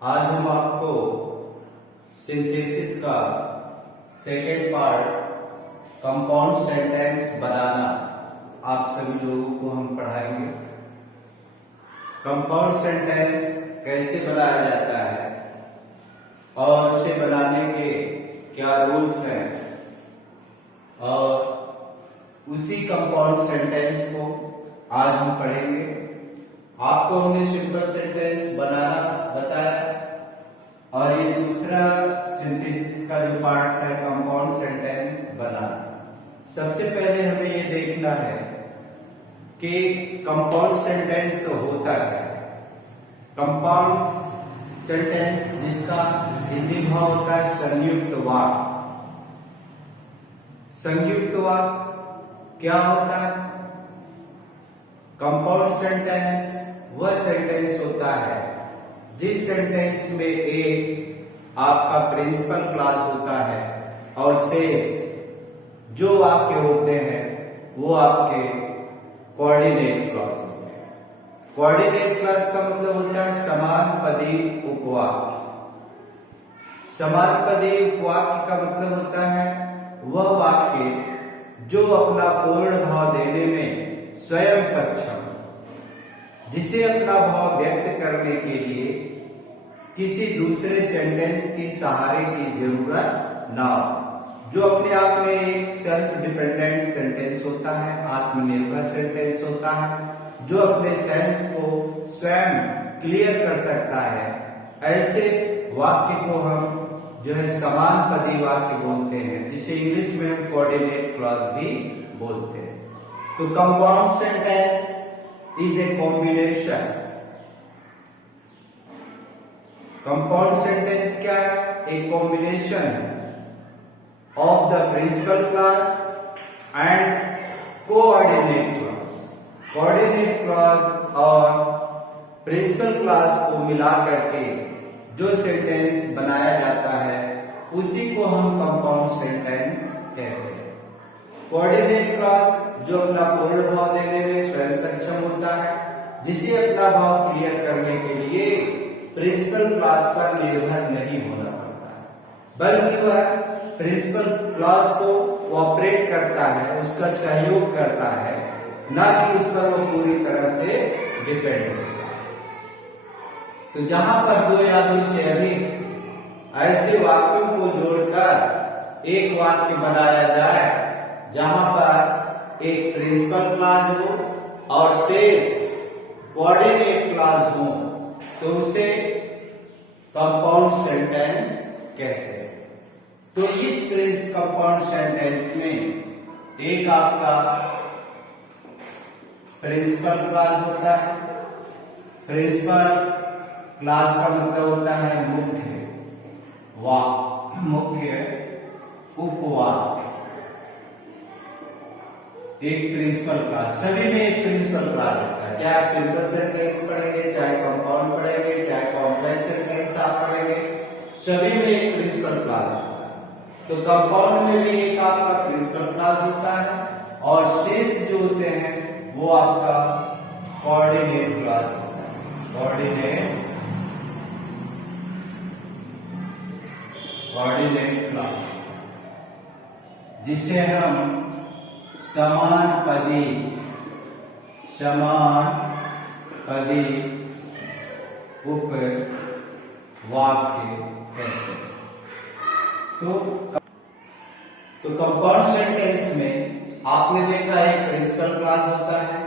आज हम आपको सिंथेसिस का सेकेंड पार्ट कंपाउंड सेंटेंस बनाना आप सभी लोगों को हम पढ़ाएंगे। कंपाउंड सेंटेंस कैसे बनाया जाता है और उसे बनाने के क्या रूल्स हैं और उसी कंपाउंड सेंटेंस को आज हम पढ़ेंगे। आपको हमने सिंपल सेंटेंस बनाना बताया और ये दूसरा सिंथेसिस का जो पार्ट है कंपाउंड सेंटेंस बनाना। सबसे पहले हमें ये देखना है कि कंपाउंड सेंटेंस होता क्या है। कंपाउंड सेंटेंस जिसका हिंदी भाव होता है संयुक्त वाक्य। संयुक्त वाक्य क्या होता है? कंपाउंड सेंटेंस वह सेंटेंस होता है जिस सेंटेंस में एक आपका प्रिंसिपल क्लॉज होता है और शेष जो वाक्य होते हैं वो आपके कोऑर्डिनेट क्लॉज होते हैं। कोऑर्डिनेट क्लॉज का मतलब होता है समान पदी उपवाक्य। समान पदी उपवाक्य का मतलब होता है वह वाक्य जो अपना पूर्ण भाव देने में स्वयं सक्षम, जिसे अपना भाव व्यक्त करने के लिए किसी दूसरे सेंटेंस की सहारे की जरूरत ना हो, जो अपने आप में एक सेल्फ डिपेंडेंट सेंटेंस होता है, आत्मनिर्भर सेंटेंस होता है, जो अपने सेंस को स्वयं क्लियर कर सकता है। ऐसे वाक्य को हम जो है समान पदी वाक्य बोलते हैं, जिसे इंग्लिश में हम कोऑर्डिनेट क्लॉज भी बोलते हैं। तो compound sentence is a combination। Compound sentence क्या है? A combination of the principal clause and coordinate clause. Coordinate clause और प्रिंसिपल क्लॉज को मिला करके जो सेंटेंस बनाया जाता है उसी को हम कंपाउंड सेंटेंस कहते हैं। कोऑर्डिनेट क्लॉज जो अपना पूर्ण भाव देने में स्वयं सक्षम होता है, जिसे अपना भाव क्लियर करने के लिए प्रिंसिपल क्लॉज पर निर्भर नहीं होना पड़ता है, बल्कि वह प्रिंसिपल क्लॉज को कोऑपरेट करता है, उसका सहयोग करता है, ना कि उस पर वो पूरी तरह से डिपेंड होता है। तो जहां पर दो या दो से अधिक ऐसे वाक्यों को जोड़कर एक वाक्य बनाया जाए जहां पर एक प्रिंसिपल क्लॉज हो और शेष कोऑर्डिनेट क्लॉज हो, तो उसे कंपाउंड सेंटेंस कहते हैं। तो इस कंपाउंड सेंटेंस में एक आपका प्रिंसिपल क्लॉज होता है। प्रिंसिपल क्लॉज का मतलब होता है मुख्य वाक्य, मुख्य उपवाक्य। एक प्रिंसिपल क्लॉज, सभी में एक प्रिंसिपल क्लॉज होता है। चाहे आप सिंपल सेंटेंस पढ़ेंगे, चाहे कंपाउंड पढ़ेंगे, चाहे कॉम्प्लेक्स सेंटेंस आप पढ़ेंगे, सभी में एक प्रिंसिपल क्लॉज होता है। तो कंपाउंड में भी एक आपका प्रिंसिपल क्लॉज होता है और शेष जो होते हैं वो आपका कोऑर्डिनेट क्लॉज होता है। कोऑर्डिनेट क्लॉज जिसे हम समान पदी उपवाक्य कहते हैं। तो कंपाउंड सेंटेंस में आपने देखा एक प्रिंसिपल क्लॉज होता है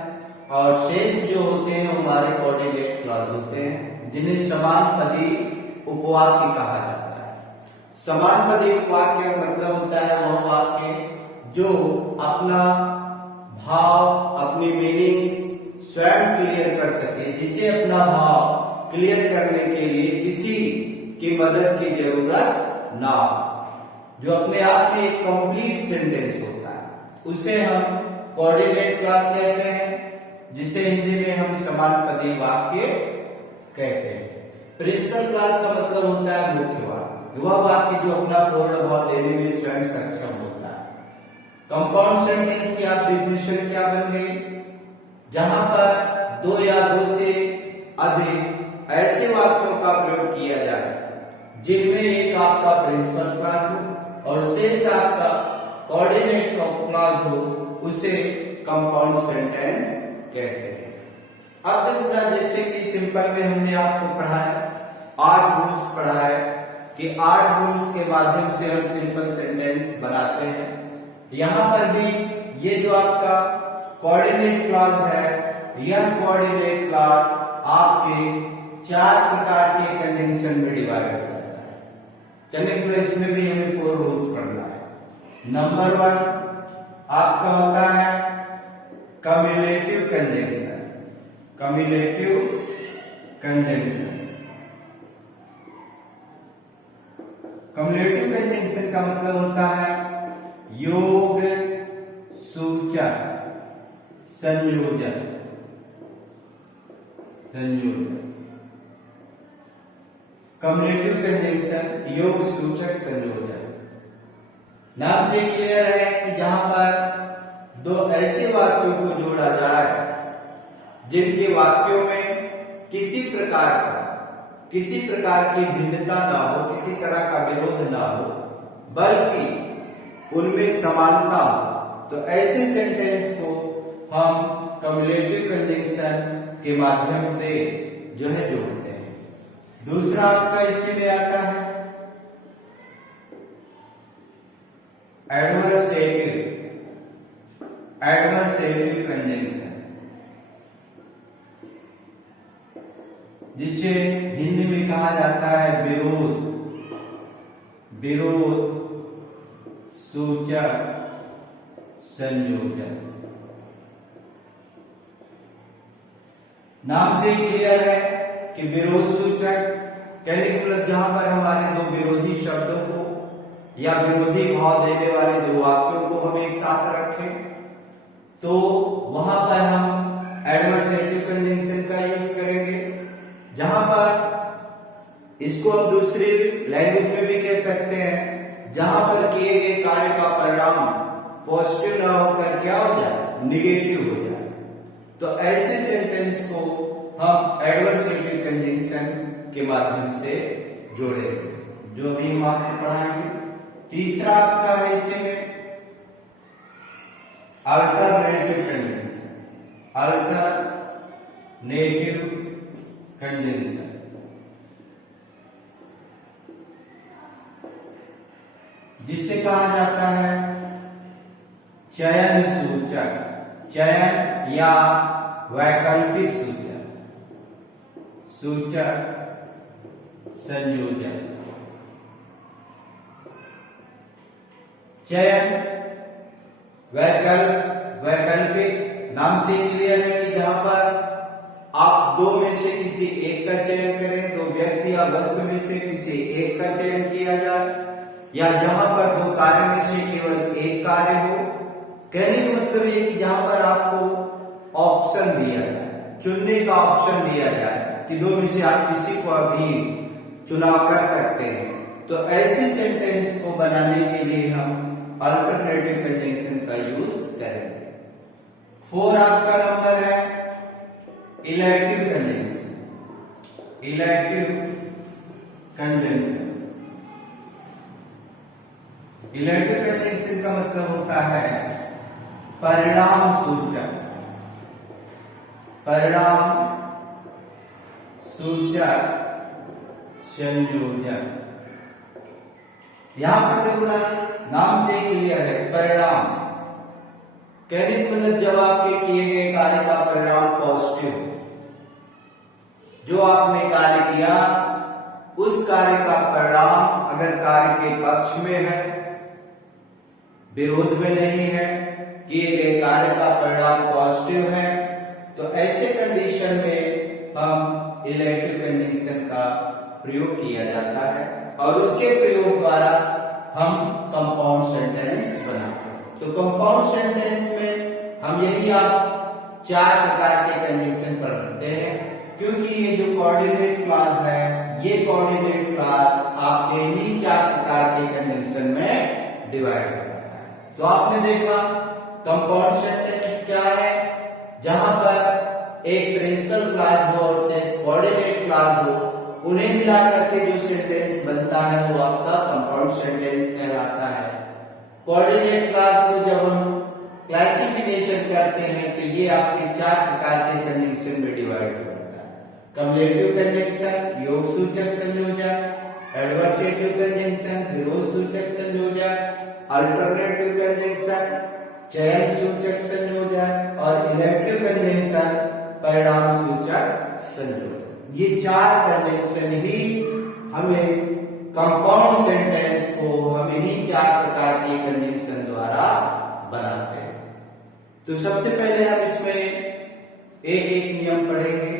और शेष जो होते हैं हमारे कोऑर्डिनेट क्लॉज होते हैं, जिन्हें समान पदी उपवाक्य कहा जाता है। समान पदी उपवाक्य का मतलब होता है वह वाक्य जो अपना भाव, अपनी मीनिंग्स स्वयं क्लियर कर सके, जिसे अपना भाव क्लियर करने के लिए किसी की मदद की जरूरत ना हो, जो अपने आप में एक कंप्लीट सेंटेंस होता है, उसे हम कोऑर्डिनेट क्लॉज कहते हैं, जिसे हिंदी में हम समान पदी वाक्य कहते हैं। प्रिंसिपल क्लॉज का मतलब होता है मुख्य वाक्य, वह वाक्य जो अपना पूर्ण भाव देने में स्वयं सक्षम होता है। कंपाउंड सेंटेंस की आप डेफिनेशन क्या बन गई? जहां पर दो या दो से अधिक ऐसे वाक्यों का प्रयोग किया जाए जिनमें एक आपका प्रिंसिपल क्लॉज हो और शेष आपका कोऑर्डिनेट क्लॉज हो, उसे कंपाउंड सेंटेंस कहते हैं। अब देखना, जैसे कि सिंपल में हमने आपको पढ़ाया 8 रूल्स पढ़ाए कि 8 रूल्स के माध्यम से हम सिंपल सेंटेंस बनाते हैं। यहां पर भी ये जो आपका कोऑर्डिनेट क्लॉज है, यह कोऑर्डिनेट क्लॉज आपके 4 प्रकार के कंजंक्शन में डिवाइड हो जाता है। चलिए तो इसमें भी हमें 4 रूल्स पढ़ना है। नंबर 1 आपका होता है cumulative conjunction. Cumulative conjunction, cumulative conjunction का मतलब होता है योग सूचक संयोजन। कम्युलेटिव कंजंक्शन योग सूचक संयोजन। नाम से क्लियर है कि जहां पर 2 ऐसे वाक्यों को जोड़ा जाए जिनके वाक्यों में किसी प्रकार की भिन्नता ना हो, किसी तरह का विरोध ना हो, बल्कि उनमें समानता हो, तो ऐसे सेंटेंस को हम कम्युलेटिव कंजंक्शन के माध्यम से जो है जोड़ते हैं। दूसरा आपका इसी में आता है एडवर्सेटिव कंजंक्शन, जिसे हिंदी में कहा जाता है विरोध सूचक संयोजन। नाम से क्लियर है कि विरोध सूचक कहने के मतलब जहां पर हमारे 2 विरोधी शब्दों को या विरोधी भाव देने वाले 2 वाक्यों को हम एक साथ रखें, तो वहां पर हम एडवर्सेटिव कंजंक्शन का यूज करेंगे। जहां पर इसको हम दूसरी लैंग्वेज में भी कह सकते हैं, जहां पर किए गए कार्य का परिणाम पॉजिटिव ना होकर क्या हो जाए, निगेटिव हो जाए, तो ऐसे सेंटेंस को हम एडवर्सेटिव कंजंक्शन के माध्यम से जोड़ेंगे, जो भी हम आपको पढ़ाएंगे। तीसरा आपका है इसमें अल्टरनेटिव कंजंक्शन। अल्टरनेटिव कंजंक्शन, जिसे कहा जाता है चयन सूचक, चयन या वैकल्पिक सूचक संयोजन। चयन वैकल्पिक नाम से क्लियर है कि जहां पर आप 2 में से किसी एक का चयन करें, 2 व्यक्ति या वस्तु में से किसी एक का चयन किया जाए, या जहां पर 2 कार्य में से केवल एक कार्य हो। कहने का मतलब ये कि जहां पर आपको ऑप्शन दिया जाए, चुनने का ऑप्शन दिया जाए कि 2 में से आप किसी को अभी चुनाव कर सकते हैं, तो ऐसे सेंटेंस को बनाने के लिए हम अल्टरनेटिव कंजंक्शन का यूज करेंगे। 4 आपका नंबर है elective conjunction. Elective conjunction, elective conjunction का मतलब होता है परिणाम सूचक संयोजन। यहां पर देखो ना, नाम से क्लियर है परिणाम, कहने का मतलब जब आपके किए गए कार्य का परिणाम पॉजिटिव, जो आपने कार्य किया उस कार्य का परिणाम अगर कार्य के पक्ष में है, विरोध में नहीं है, किए गए कार्य का परिणाम पॉजिटिव है, तो ऐसे कंडीशन में हम इलेक्टिव कंजंक्शन का प्रयोग किया जाता है और उसके प्रयोग द्वारा हम कंपाउंड सेंटेंस बनाते हैं। तो कंपाउंड सेंटेंस में हम यही आप 4 प्रकार के कंजंक्शन पढ़ते हैं, क्योंकि ये जो कोऑर्डिनेट क्लॉज है, ये कोऑर्डिनेट क्लॉज आपके ही 4 प्रकार के कंजंक्शन में डिवाइड हो जाता है। तो आपने देखा कंपाउंड सेंटेंस क्या है, जहां पर एक प्रिंसिपल क्लॉज हो और शेष कोऑर्डिनेट क्लॉज हो, उन्हें मिलाकर के जो सेंटेंस बनता है वो आपका कंपाउंड सेंटेंस कहलाता है। कोऑर्डिनेट क्लास को जब हम क्लासिफिकेशन करते हैं तो ये आपके 4 प्रकार के कंजंक्शन में डिवाइड होता है। कम्युलेटिव कंजंक्शन, योग सूचक संयोजक, एडवर्सेटिव कंजंक्शन, विरोध सूचक संयोजक, अल्टरनेटिव कंजंक्शन, चयन सूचक संयोजक और इलेक्टिव कंजंक्शन, परिणाम सूचक संयोजक। ये 4 कंजंक्शन ही हमें कंपाउंड सेंटेंस को हम इन्हीं 4 प्रकार के कंजंक्शन द्वारा बनाते हैं। तो सबसे पहले हम इसमें एक एक नियम पढ़ेंगे।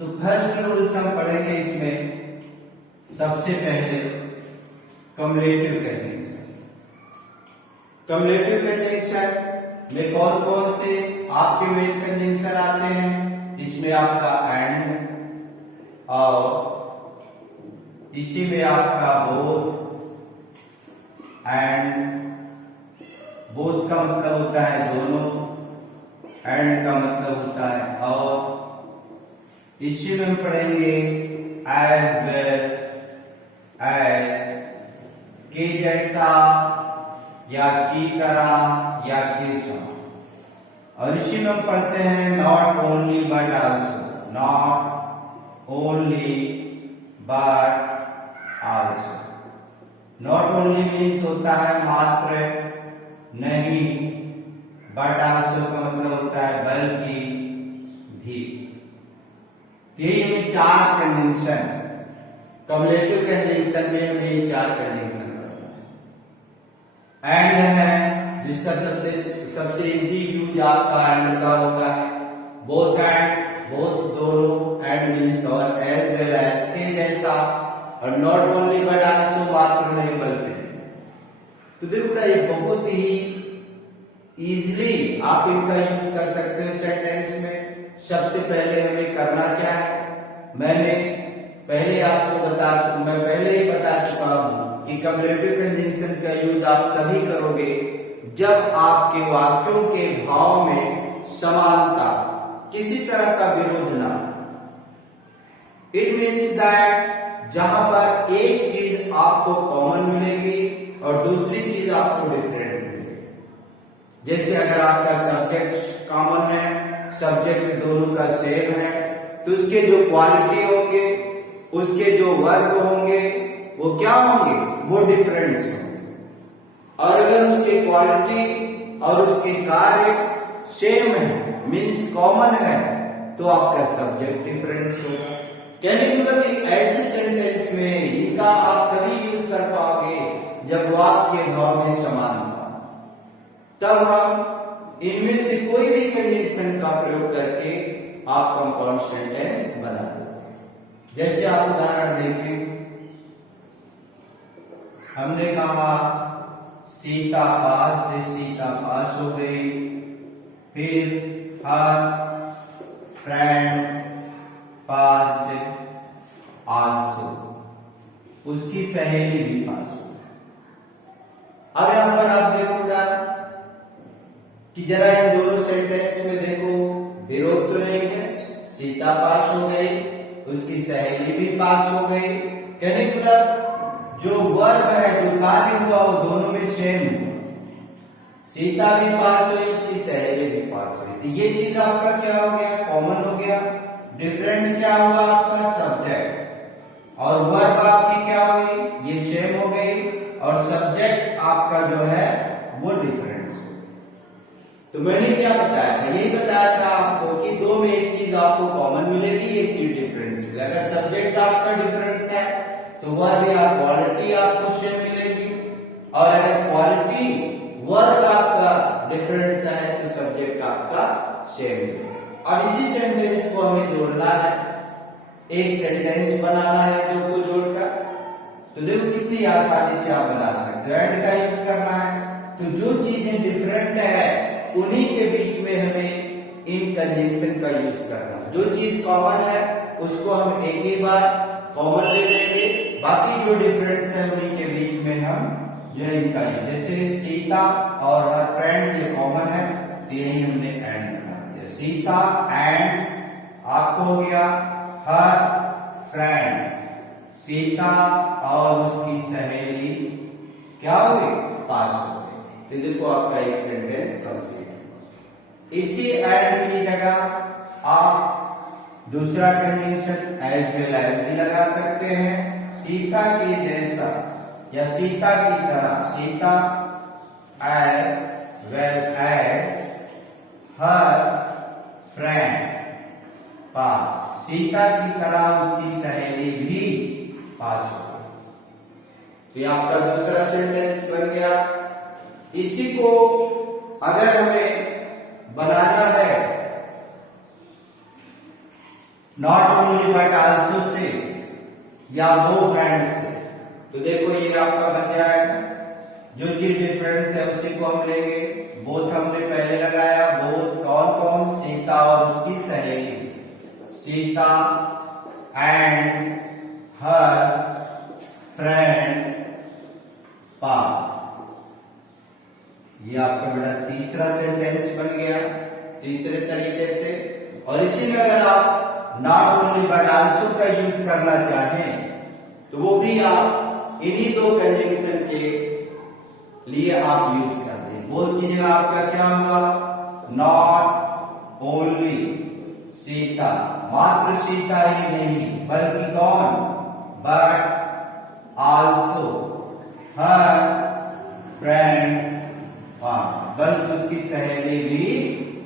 तो फर्स्ट रूल्स हम पढ़ेंगे इसमें सबसे पहले कम्युलेटिव कंजंक्शन। कम्युलेटिव कंजंक्शन में कौन कौन से आपके मेन कंजंक्शन आते हैं? इसमें आपका एंड और इसी में आपका बोथ। एंड बोथ का मतलब होता है दोनों, एंड का मतलब होता है और। इसी में हम पढ़ेंगे एज वेल एज, के जैसा या की तरह या के समान। और इसी में हम पढ़ते हैं not only but also, not only but also. Not only means होता है मात्र नहीं, बट आल्सो का मतलब होता है बल्कि भी। ये 4 कंजंक्शन कम्युलेटिव कंजंक्शन में हमें ये 4 कंजंक्शन है। एंड है जिसका सबसे इजी यूज आपका एंड का होता है। बोथ एंड, बोथ दोनों, एंड मीन्स और एज वेल एज के जैसा, और नॉट ओनली बट आल्सो मात्र नहीं बल्कि। तो देखो ये बहुत ही इजीली आप इनका यूज कर सकते हो सेंटेंस में। सबसे पहले हमें करना क्या है, मैं पहले ही बता चुका हूं कि कम्युलेटिव कंजंक्शन का यूज आप तभी करोगे जब आपके वाक्यों के भाव में समानता, किसी तरह का विरोध ना। इट मीन्स दैट जहां पर एक चीज आपको कॉमन मिलेगी और दूसरी चीज आपको डिफरेंट मिलेगी। जैसे अगर आपका सब्जेक्ट कॉमन है, सब्जेक्ट दोनों का सेम है, तो उसके जो क्वालिटी होंगे, उसके जो वर्ब होंगे वो क्या होंगे, वो डिफरेंस होंगे। और अगर उसके क्वालिटी और उसके कार्य सेम है, मीन्स कॉमन है, तो आपका सब्जेक्ट डिफरेंस होगा। कहने का मतलब ऐसे सेंटेंस में इनका आप तभी यूज कर पाओगे जब वाक्य भाव में समानता, तब हम इनमें से कोई भी कंजंक्शन का प्रयोग करके आप कंपाउंड सेंटेंस बना दो। जैसे आप उदाहरण देखिए, हमने कहा सीता पास हो गई, फिर हर फ्रेंड पास्ड आल्सो, उसकी सहेली भी पास हो। अब यहां पर आप देखोगा कि जरा इन दोनों सेंटेंस में देखो, विरोध तो नहीं है। सीता पास हो गई, उसकी सहेली भी पास हो गई। कहने का मतलब जो वर्ब है, जो कार्य हुआ, वो दोनों में सेम हुआ। सीता भी पास हुई, उसकी सहेली भी पास हुई। तो ये चीज आपका क्या हो गया, कॉमन हो गया। डिफरेंट क्या हुआ, आपका सब्जेक्ट, और वर्ब आपकी क्या हुई, ये सेम हो गई, और सब्जेक्ट आपका जो है वो डिफरेंस। तो मैंने क्या बताया था, यही बताया था आपको कि दो में एक चीज आपको कॉमन मिलेगी, एक चीज डिफरेंस मिलेगी। अगर सब्जेक्ट आपका डिफरेंस है तो वर्ब या क्वालिटी आपको सेम मिलेगी, और अगर क्वालिटी वर्ब आपका डिफरेंस है तो सब्जेक्ट आपका सेम मिलेगा। और इसी सेंटेंस को हमें जोड़ना है, एक सेंटेंस बनाना है दो को जोड़कर। तो देखो कितनी आसानी से आप बना सकते हो। एंड का यूज करना है, तो जो चीजें डिफरेंट है उन्हीं के बीच में हमें इन कंजंक्शन का यूज करना है। जो चीज कॉमन है उसको हम एक ही बार कॉमन ले लेंगे, बाकी जो डिफरेंस है उन्हीं के बीच में हम जो है इनका, जैसे सीता और हर फ्रेंड ये कॉमन है, तो यही हमने एंड बना दिया। सीता एंड आपको हो गया हर फ्रेंड, सीता और उसकी सहेली क्या हुई, पास हो गए। तो देखो आपका एक सेंटेंस कंप्लीट। इसी एंड की जगह आप दूसरा कंजंक्शन एज वेल एज भी लगा सकते हैं। सीता के जैसा या सीता की तरह, Sita as well as her friend पास, सीता की तरह उसकी सहेली भी पास हो गई। तो ये आपका दूसरा सेंटेंस बन गया। इसी को अगर हमें बनाना है not only but also say या बोथ एंड से, तो देखो ये आपका बन जाएगा। जो चीज डिफरेंस है उसी को हम लेंगे। बोथ हमने पहले लगाया, बोथ कौन कौन, सीता और उसकी सहेली, सीता एंड हर फ्रेंड पास। ये आपका बेटा तीसरा सेंटेंस बन गया तीसरे तरीके से। और इसी में अगर आप नॉट ओनली बट आल्सो का यूज करना चाहें तो वो भी आप इन्हीं दो कंजंक्शन के लिए आप यूज कर दें। बोल की जगह आपका क्या होगा, नॉट ओनली सीता, मात्र सीता ही नहीं बल्कि कौन, बट आल्सो हर फ्रेंड पास, बल्कि उसकी सहेली भी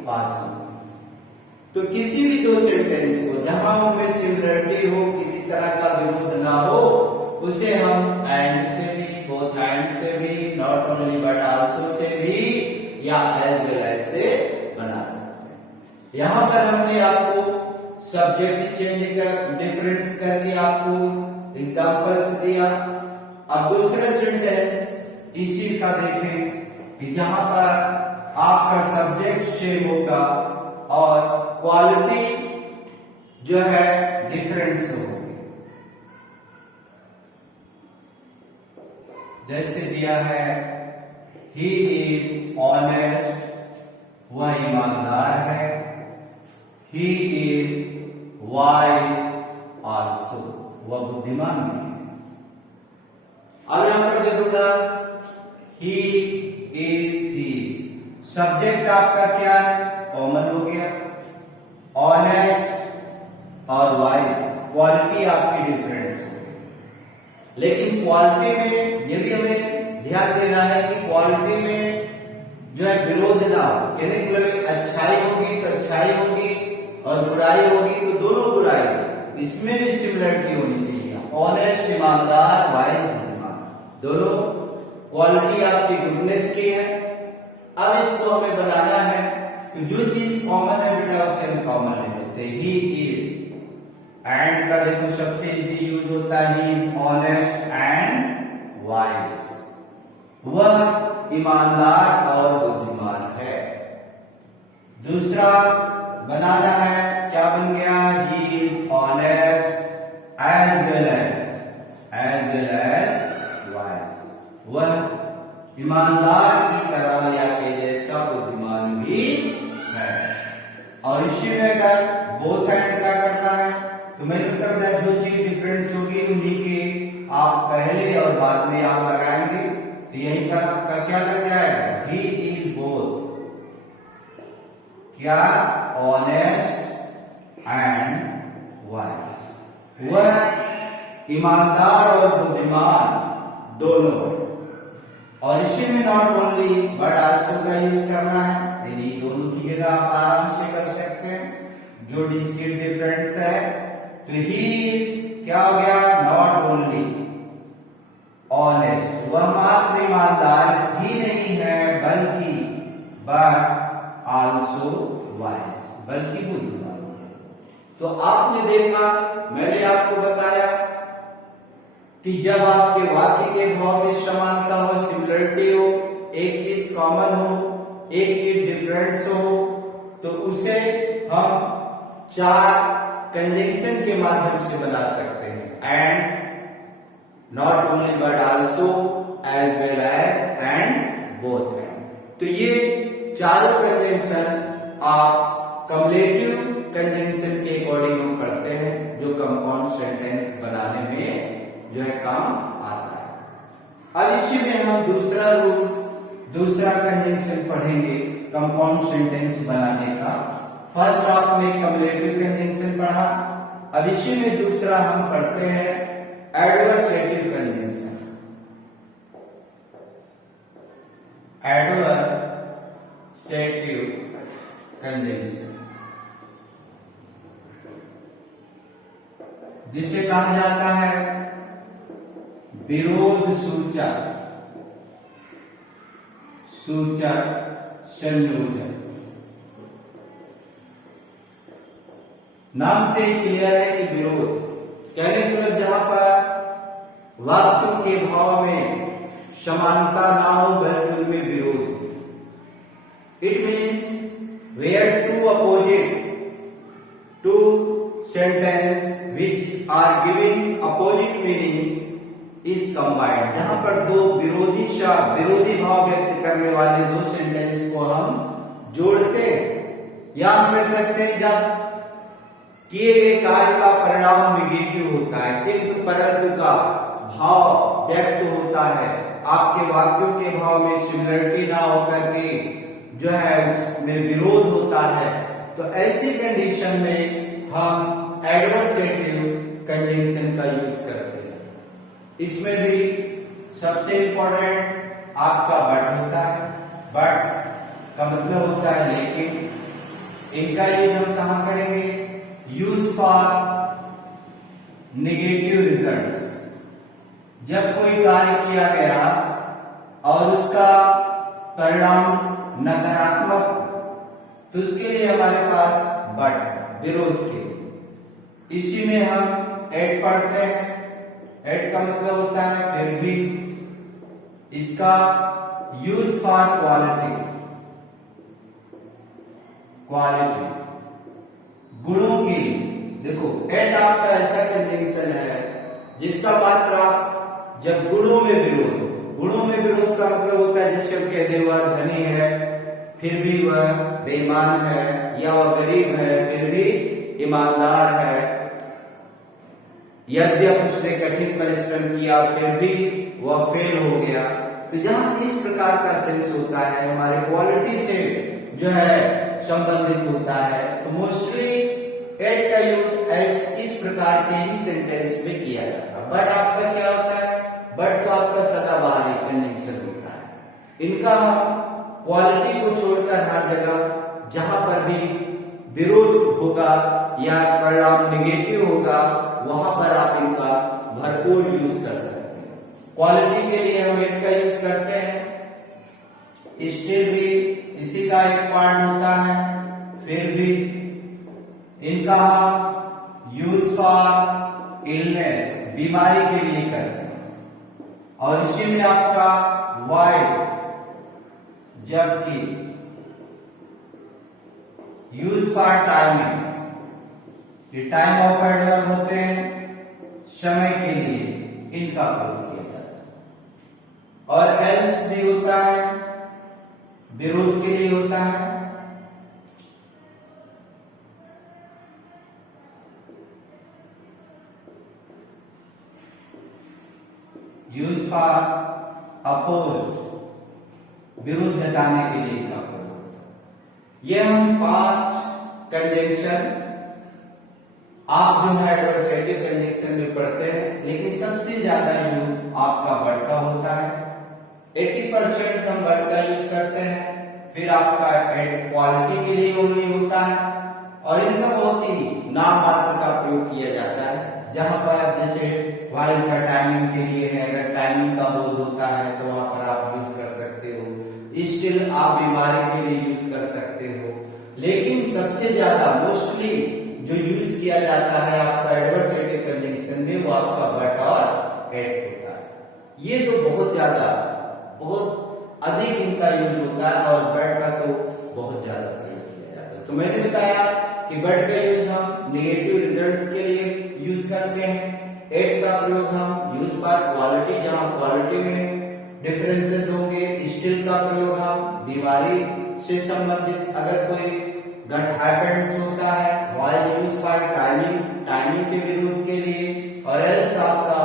पास हो। तो किसी भी दो सेंटेंस को जहां उनमें सिमिलरिटी हो, किसी तरह का विरोध ना हो, उसे हम एंड से भी, बोथ एंड से भी, not only but also say भी या एज वेल एज से बना सकते हैं। यहां पर हमने आपको सब्जेक्ट चेंज कर, डिफरेंस करके आपको एग्जांपल्स दिया। अब दूसरा सेंटेंस इसी का देखें कि जहां पर आपका सब्जेक्ट सेम होगा और क्वालिटी जो है डिफरेंस होगी। जैसे दिया है ही इज ऑनेस्ट, वह ईमानदार है। ही इज वाइज आल्सो, वह बुद्धिमान भी है। अब यहां पर देखो ना, ही इज ही, सब्जेक्ट आपका क्या है, कॉमन हो गया। ऑनेस्ट और वाइज, क्वालिटी आपकी डिफरेंस हो गई। लेकिन क्वालिटी में ये भी हमें ध्यान देना है कि क्वालिटी में जो है विरोध ना हो। कहने के मतलब अच्छाई होगी तो अच्छाई होगी और बुराई होगी तो दोनों बुराई, इसमें भी सिमिलरिटी होनी चाहिए। ऑनेस्ट ईमानदार, वाइज बुद्धिमान, दोनों क्वालिटी आपकी गुडनेस की है। अब इसको हमें बनाना है तो जो चीज कॉमन है बेटा उसे हम कॉमन ले लेते हैं। ही इज, एंड का देखो सबसे इजी यूज होता है, ही इज ऑनेस्ट एंड वाइज, वह ईमानदार और बुद्धिमान है। दूसरा बनाना है, क्या बन गया, he is honest as well as wise, वह ईमानदार की तरह या के जैसा बुद्धिमान भी है। और इसी में अगर बोथ एंड का करना है तो मैंने बताया जो चीज डिफरेंस होगी उन्हीं के आप पहले और बाद में आप लगाएंगे। तो यहीं पर आपका क्या लग जाएगा, ही इज बोथ, क्या, ऑनेस्ट एंड वाइज, वह ईमानदार और बुद्धिमान दोनों। और इसी में नॉट ओनली बट आल्सो का यूज करना है, यानी दोनों की जगह आप आराम से कर सकते हैं। जो डिजिट डिफरेंस है तो ही इज क्या हो गया, नॉट ओनली ऑनेस्ट, वह मात्र ईमानदार ही नहीं है बल्कि बट आल्सो वाइज, बल्कि बुद्धिमान है। तो आपने देखा, मैंने आपको बताया कि जब आपके वाक्य के भाव में समानता हो, सिमिलरिटी हो, एक चीज कॉमन हो, एक चीज डिफरेंस हो, तो उसे हम चार कंजंक्शन के माध्यम से बना सकते हैं। And, not only but also, as well as and both and. तो ये चारों कंजंक्शन आप कम्युलेटिव कंजंक्शन के अकॉर्डिंग हम पढ़ते हैं जो कंपाउंड सेंटेंस जो है काम आता है। अब इसी में हम दूसरा कंजंक्शन पढ़ेंगे कंपाउंड सेंटेंस बनाने का। फर्स्ट आपने कम्युलेटिव कंजंक्शन पढ़ा, अब इसी में दूसरा हम पढ़ते हैं एडवर्सेटिव कंजंक्शन। एडवर्सेटिव कंजंक्शन जिसे कहा जाता है विरोध सूचक संयोजन। नाम से क्लियर है कि विरोध कहने का मतलब जहां पर वाक्यों के भाव में समानता ना हो बल्कि उनमें विरोध। It means where two sentence which are giving opposite meanings is combined। जहां पर दो विरोधी शब्द विरोधी भाव व्यक्त करने वाले दो सेंटेंस को हम जोड़ते हैं, या हम कह सकते हैं जब किए गए कार्य का परिणाम निगेटिव होता है किंतु परंतु का भाव व्यक्त होता है, आपके वाक्यों के भाव में सिमिलरिटी ना होकर के जो है उसमें विरोध होता है, तो ऐसी कंडीशन में हम एडवर्सेटिव कंजंक्शन का यूज करते हैं। इसमें भी सबसे इंपॉर्टेंट आपका बट होता है। बट का मतलब होता है लेकिन, इनका यूज हम कहां करेंगे? Use for negative results. जब कोई कार्य किया गया और उसका परिणाम नकारात्मक, तो उसके लिए हमारे पास बट विरोध के। इसी में हम एड पढ़ते हैं। एड का मतलब होता है फिर भी। इसका यूज फॉर क्वालिटी गुणों के लिए। देखो एड आपका ऐसा कंजंक्शन है जिसका मात्रा जब गुणों में विरोध का मतलब होता है जैसे हम कह दे वह धनी है फिर भी वह बेईमान है, या वह गरीब है फिर भी ईमानदार है, यद्यपि उसने कठिन परिश्रम किया फिर भी वह फेल हो गया। तो जहां इस प्रकार का सेंस होता है हमारे क्वालिटी से जो है संबंधित होता है, तो मोस्टली एड का यूज इस प्रकार के ही सेंटेंस में किया जाता है। बट आपका क्या होता है? बट तो आपका सदाबहार कंजंक्शन होता है। इनका हम क्वालिटी को छोड़कर हर जगह जहां पर भी विरोध होगा या परिणाम निगेटिव होगा वहां पर आप इनका भरपूर यूज कर सकते हैं। क्वालिटी के लिए हम एड का यूज करते हैं। स्टिल भी इसी का एक पार्ट होता है। फिर भी इनका हम यूज फॉर इलनेस बीमारी के लिए करते हैं। और इसी में आपका वाइड, जबकि यूज फॉर टाइमिंग, ये टाइम ऑफ एडवर्ब होते हैं समय के लिए, इनका प्रयोग किया जाता है। और एल्स भी होता है विरोध के लिए होता है। यूज फॉर अपोज विरोध जताने के लिए का प्रयोग। ये हम 5 कंजंक्शन आप जो है एडवर्सेटिव कंजंक्शन में पढ़ते हैं, लेकिन सबसे ज्यादा यूज आपका बट का होता है। 80% हम बट का यूज करते हैं। फिर आपका एड क्वालिटी के लिए ओनली होता है, और इनका बहुत ही नाम मात्र का प्रयोग किया जाता है। जहां पर जैसे वाइल का टाइमिंग के लिए है, अगर टाइमिंग का बोध होता है तो वहां पर आप यूज कर सकते हो। स्टिल आप बीमारी के लिए यूज कर सकते हो। लेकिन सबसे ज्यादा मोस्टली जो यूज किया जाता है आपका एडवर्सेटिव कंजंक्शन में वो आपका बट और एड होता है। ये तो बहुत अधिक इनका यूज होता है, और बट का तो बहुत ज्यादा प्रयोग किया जाता है। तो मैंने बताया कि बट का यूज हम नेगेटिव रिजल्ट्स के लिए यूज करते हैं। एड का प्रयोग हम यूज फॉर क्वालिटी, जहां क्वालिटी में डिफरेंसेस होंगे। स्टिल का प्रयोग हम बीमारी से संबंधित अगर कोई गट हैपेंस होता है। वाइल यूज फॉर टाइमिंग के विरोध के लिए। और एल्स आपका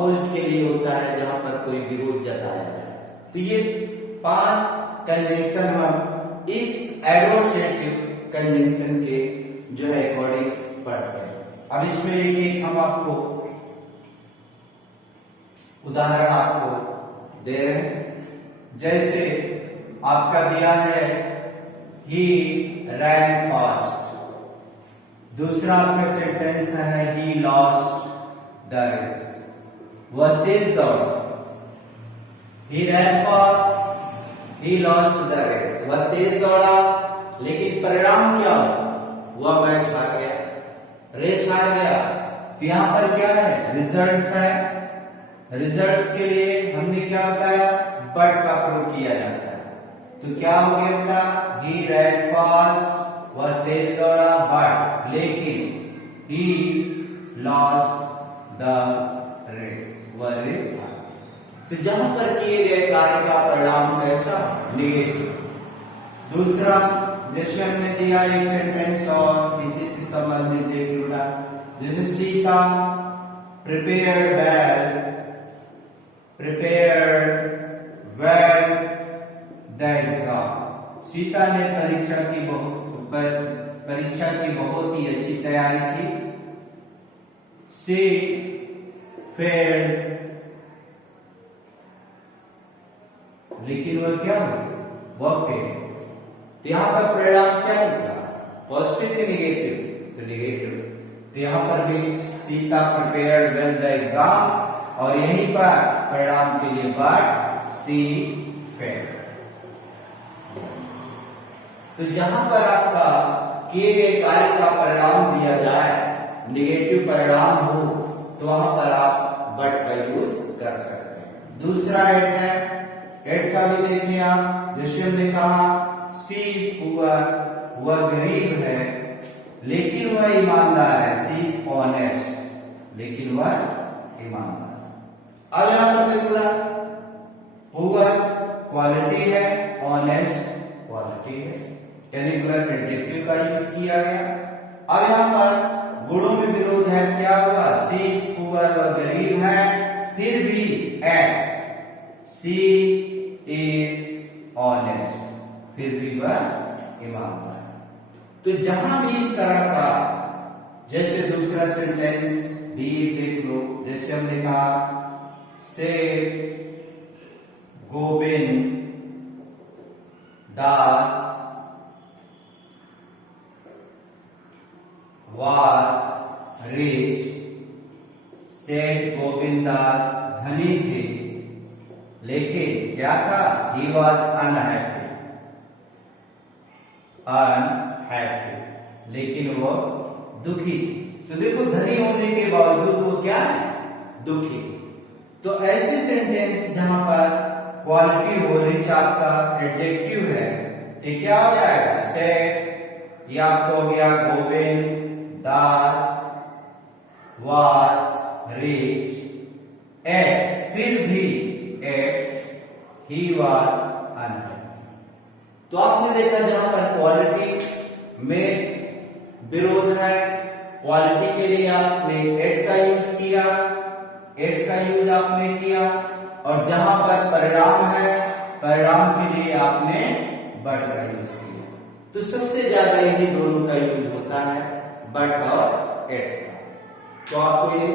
अपोजिट के लिए होता है, जहां पर कोई विरोध जताया जाए। तो ये 5 कंजंक्शन हम इस एडवर्सेटिव कंजंक्शन के जो है अकॉर्डिंग पढ़ते हैं। अब इसमें एक एक हम आपको उदाहरण आपको दे रहे हैं। जैसे आपका दिया है ही रैन फास्ट, दूसरा आपका सेंटेंस है ही लॉस्ट द रेस, वह तेज दौड़ा। He ran fast, he lost the race, वह तेज दौड़ा लेकिन परिणाम क्या हुआ? वह मैच हार गया, रेस हार गया। तो यहां पर क्या है? रिजल्ट्स है। रिजल्ट्स के लिए हमने क्या बताया? बट का प्रयोग किया जाता है। तो क्या हो गया बेटा? ही रैन फास्ट, वह तेज दौड़ा, बट लेकिन ही लॉस्ट द रेस, वह रेस हार गया। तो जहां पर किए गए कार्य का परिणाम कैसा? नेगेटिव। दूसरा, जैसे हमने दिया एक सेंटेंस और इसी से संबंधित एक जुड़ा, जैसे Sita prepared well the exam, Sita ने परीक्षा की बहुत ही अच्छी तैयारी की। She failed, लेकिन वह क्या हुआ? वह फेल। तो यहां पर परिणाम क्या निकला? पॉजिटिव कि नेगेटिव? तो नेगेटिव। तो यहां पर भी Sita prepared well the exam, और यहीं पर परिणाम के लिए बट सी फेल। तो जहां पर आपका किए गए कार्य का परिणाम दिया जाए, नेगेटिव परिणाम हो, तो वहां पर आप बट का यूज कर सकते हैं। दूसरा एड है, एड का भी देखिए आप, जैसे हमने कहा सी इज पुअर, वह गरीब है लेकिन वह ईमानदार है। सी इज ऑनेस्ट, लेकिन वह ईमानदार। अब यहां पर देखो, पुअर क्वालिटी है, ऑनेस्ट क्वालिटी है, कैनिकुलर एडजेक्टिव का यूज किया गया। अब यहां पर गुणों में विरोध है, क्या हुआ? सी इज पुअर, वह गरीब है, फिर भी एड सी इज ऑनेस्ट, फिर भी वह ईमानदार। तो जहां भी इस तरह का, जैसे दूसरा सेंटेंस भी देख लो, जैसे हमने कहा से गोविंद दास was rich, सेठ गोविंद दास धनी थे, लेकिन क्या था? he was unhappy, लेकिन वो दुखी थी। तो देखो, धनी होने के बावजूद वो क्या है? दुखी। तो ऐसे सेंटेंस जहां पर क्वालिटी हो, रिच आपका एडजेक्टिव है, ये क्या हो जाएगा? सेठ, या आपको हो गया Govind Das was rich, eight फिर भी एट he was unhappy। तो आपने देखा जहां पर क्वालिटी में विरोध है, क्वालिटी के लिए आपने एट का यूज किया, एट का यूज आपने किया, और जहां पर परिणाम है, परिणाम के लिए आपने बट का यूज किया। तो सबसे ज्यादा इन्हीं दोनों का यूज होता है, बट और एट का। तो आपको ये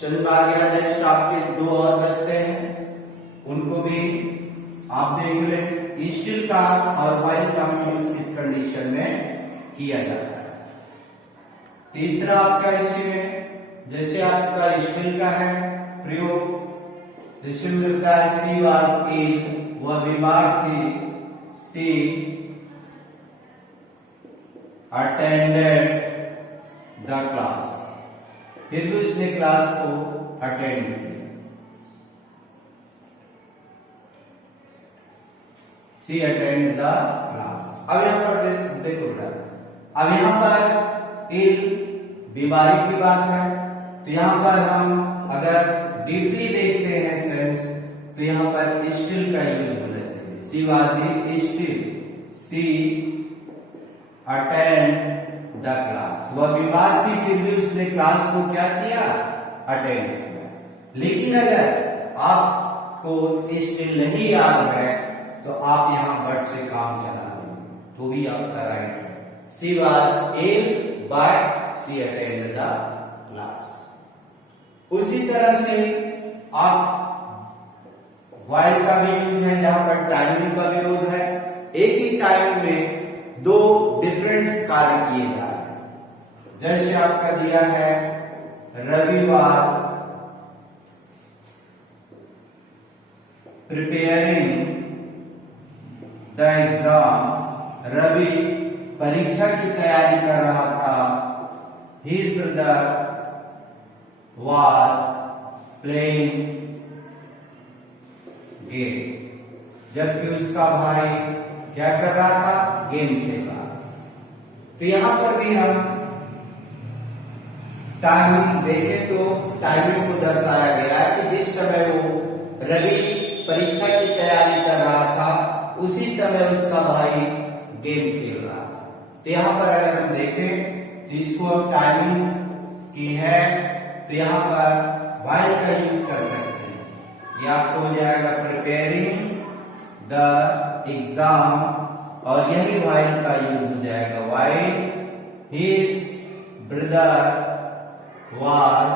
समझ आ गया। नेक्स्ट आपके दो और बचते हैं, उनको भी आप देख लें। स्टिल का और व्हाइल का यूज किस कंडीशन में किया जाता है? तीसरा आपका इसमें, जैसे आपका स्टिल का है प्रयोग, जैसे मिलता है सी वाज इल, वह बीमार थी। सी अटेंडेड द क्लास, फिर भी उसने क्लास को अटेंड किया। सी अटेंड द क्लास। अब यहां पर देखो, अब यहां पर इल बीमारी की बात है, तो यहां पर हम अगर डीपली देखते हैं सेंस, तो यहां पर स्टिल का यूज होना चाहिए। She was still, she attend the class, वह बीमार थी फिर भी उसने क्लास को क्या किया? अटेंड किया। लेकिन अगर आपको स्टिल नहीं याद है तो आप यहां बट से काम चला लें तो भी आपका राइट है। She was ill but she attended the class। उसी तरह से आप while का भी यूज है जहां पर टाइमिंग का विरोध है। एक ही टाइम में दो डिफरेंट कार्य किए जा रहे हैं। जैसे आपका दिया है Ravi was preparing the exam. Ravi परीक्षा की तैयारी कर रहा था। His brother was playing game. जबकि उसका भाई क्या कर रहा था? गेम खेल रहा था। तो यहां पर भी हम टाइमिंग देखें तो टाइमिंग को दर्शाया गया है कि जिस समय वो रवि परीक्षा की तैयारी कर रहा था उसी समय उसका भाई गेम खेल रहा था। तो यहां पर अगर हम देखें तो इसको हम टाइमिंग की है तो यहां पर व्हाइल का यूज कर सकते हैं। ये आपको हो जाएगा प्रिपेयरिंग द एग्जाम और यही व्हाइल का यूज हो जाएगा। While his brother was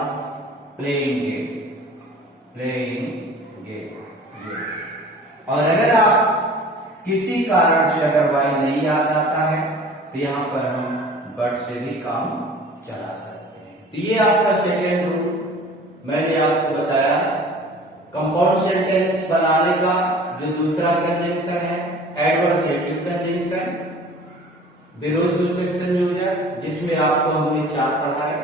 playing game. और अगर आप किसी कारण से अगर व्हाइल नहीं याद आता है तो यहां पर हम बट से भी काम चला सकते हैं। तो ये आपका सेकेंड रूल मैंने आपको बताया कंपाउंड सेंटेंस बनाने का। जो दूसरा कंजंक्शन है एडवर्सेटिव कंजंक्शन, विरोध सूचक संयोजक, जिसमें आपको हमने 4 पढ़ा है।